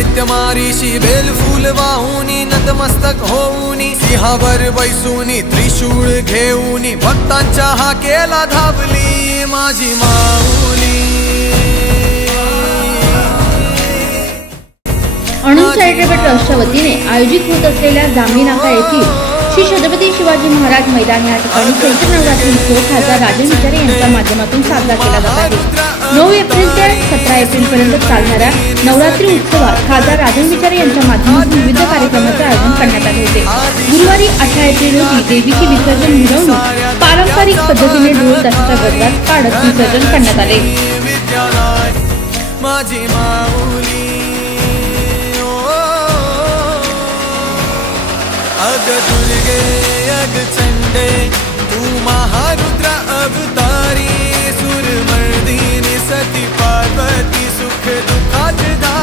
सूर दैत्य मारीशी बेल फूल वाहुनी नतमस्तक होऊनी सिंहावर बैसूनी त्रिशूळ घेऊनी भक्तांच्या हाकेला धावली माझी माऊली. अणू चॅरिटेबल ट्रस्टच्या वतीने आयोजित होत असलेल्या जांभी नाका येथील श्री छत्रपती शिवाजी महाराज मैदान या ठिकाणी चैत्र नवरात्री उत्सव खासदार राजन विचारे यांच्या माध्यमातून साजरा केला जात आहे. नऊ एप्रिल ते सतरा एप्रिल पर्यंत चालणाऱ्या नवरात्री उत्सवात खासदार राजन विचारे यांच्या माध्यमातून विविध कार्यक्रमाचे आयोजन करण्यात आले होते. गुरुवारी अठरा एप्रिल रोजी देवीची विसर्जन मिरवणूक पारंपरिक पद्धतीने ढोल ताशाच्या गजरात काढत विसर्जन करण्यात आले. माऊली अग दुर्गे अग चंडे तू महारुद्र अवतारी.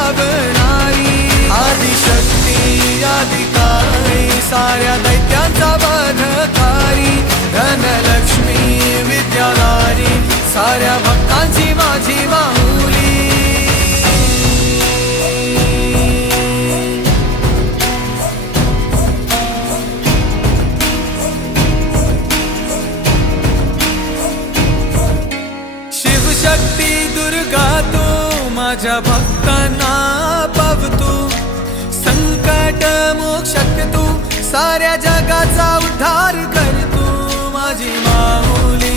दुःखात आदिशक्ती आदिकाळी साऱ्या दैत्यांचा वधकारी धनलक्ष्मी विद्याधारी साऱ्या भक्तांची माझ्या भक्तांना पावतू. संकट मोक्षक तू साऱ्या जगाचा उद्धार कर तू माझी माऊली.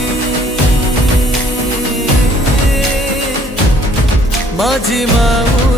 माझी माऊली.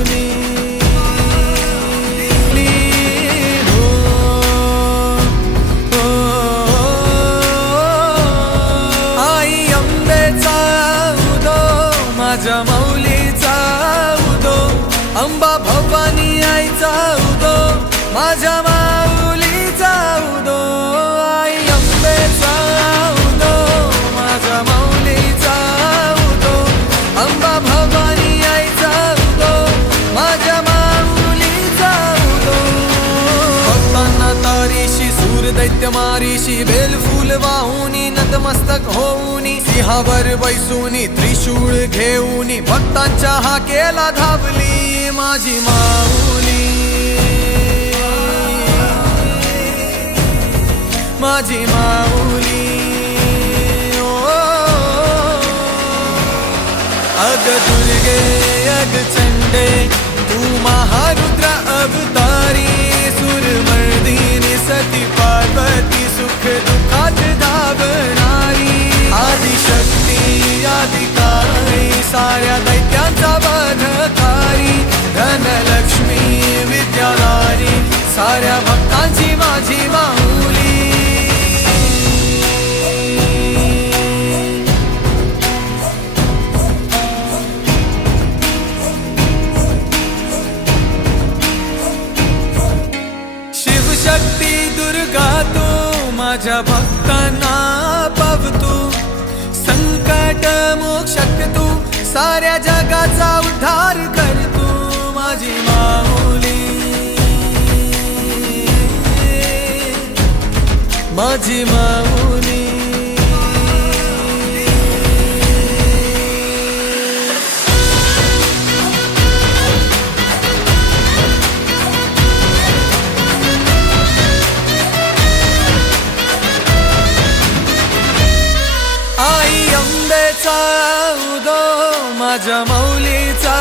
दैत्य बेल फुल वाहुनी नतमस्तक होऊनी सिंहावर बैसूनी त्रिशूळ घेऊनी भक्तांच्या हाकेला धावली माझी माऊली. माझी माऊली. ओ, अग दुर्गे अग चंडे तू महार साऱ्या भक्तांची माझी माऊली. शिवशक्ती दुर्गा तू माझ्या भक्तांना पावतू. संकट मोक्षक तू साऱ्या जगाचा उद्धार कर तू माझी माऊली. माझी माऊली. आई अंबेचा उदो माझ्या माऊलीचा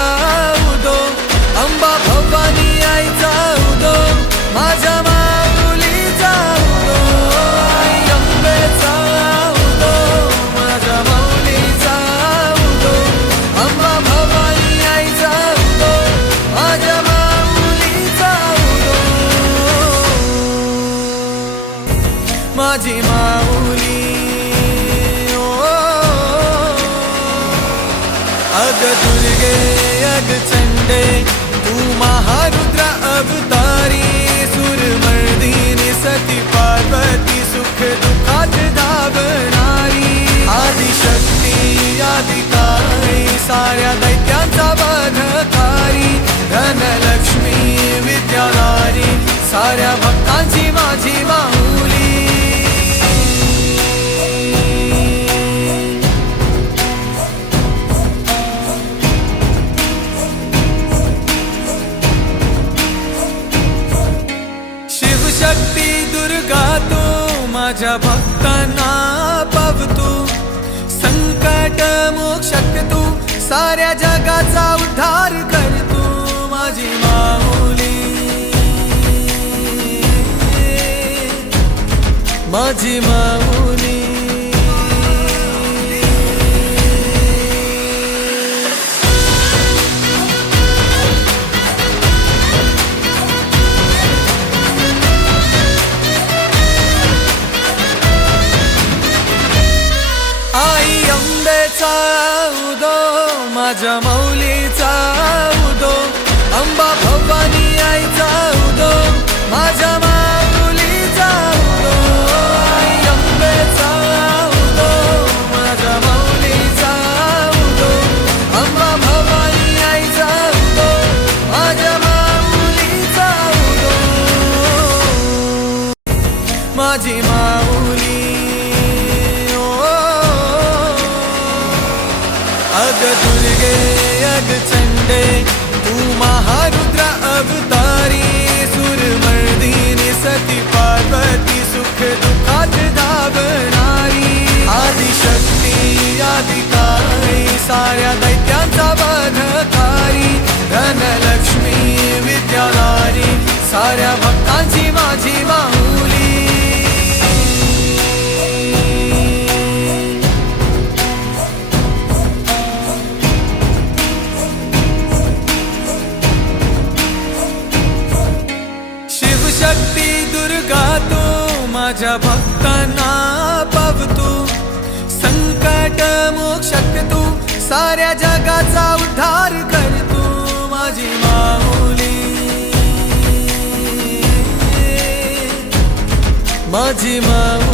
उदो. अंबा भवानी आईचा उदो माझ्या माझी माऊली. ओ अग दुर्गे अग चंडे तू महारुद्र अवतारी सुरमर्दिनी सती पार्वती सुख दुःखात धावणारी. आदिशक्ती आदिकारी साऱ्या दैत्यांचा बाधकारी धनलक्ष्मी विद्याधारी साऱ्या भक्ता ना पावतू. संकट मोक्षक तू साऱ्या जगाचा उद्धार कर तू माझी माऊली. माझी माऊली माझ्या मौलीचा उदो अंबा भवानी आईचा उदो माझ्या माऊलीचा उदो आई अंबेचा उदो माझ्या मौलीचा उदो अंबा भवानी आईचा उदो माझ्या माऊलीचा उदो. माझी माऊली दुर्गे अग चंडे तू महारुद्र अवतारी सुरमर्दिनी सती पार्वती सुख दुःखात धावणारी. आदिशक्ती आदिकाळी साऱ्या दैत्यांचा बाधकारी धनलक्ष्मी विद्याधारी साऱ्या भक्तांची माझी माऊली. साऱ्या जगाचा उद्धार कर तू माझी माऊली. माझी माऊली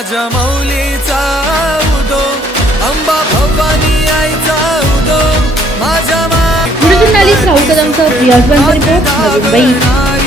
माझ्या मौलीचा उदो अंबा भवानी आईचा उदो माझ्या मा राहुल रिपोर्ट मुंबई